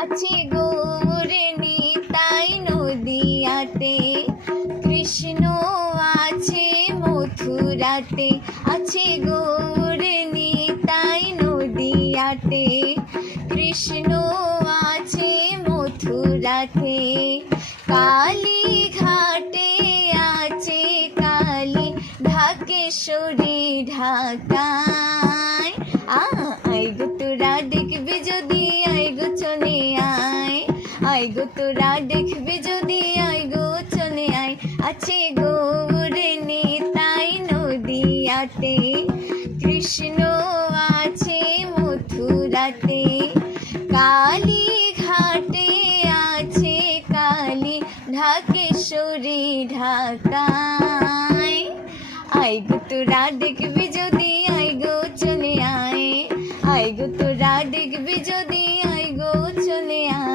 আছে গৌর নিতাই নদিয়াতে, কৃষ্ণ আছে মথুরাতে। আছে গৌর নিতাই নদিয়াতে, কৃষ্ণ আছে মথুরাতে। কালী ঘাটে আছে কালী, ঢাকেশ্বরী ঢাকায়। আয় গো তোরা দেখবি যদি, আয় গো চলে আয়। আয় গো তোরা দেখবি যদি, আয় গো চলে আয়। আছে গৌর নিতাই নদিয়াতে, কৃষ্ণ আছে মথুরাতে। কালী ঘাটে আছে কালী, ঢাকেশ্বরী ঢাকায়। আয় গো তোরা দেখবি যদি, আয় গো চলে আয়। আয় গো তোরা দেখবি যদি, আয় গো চলে আয়।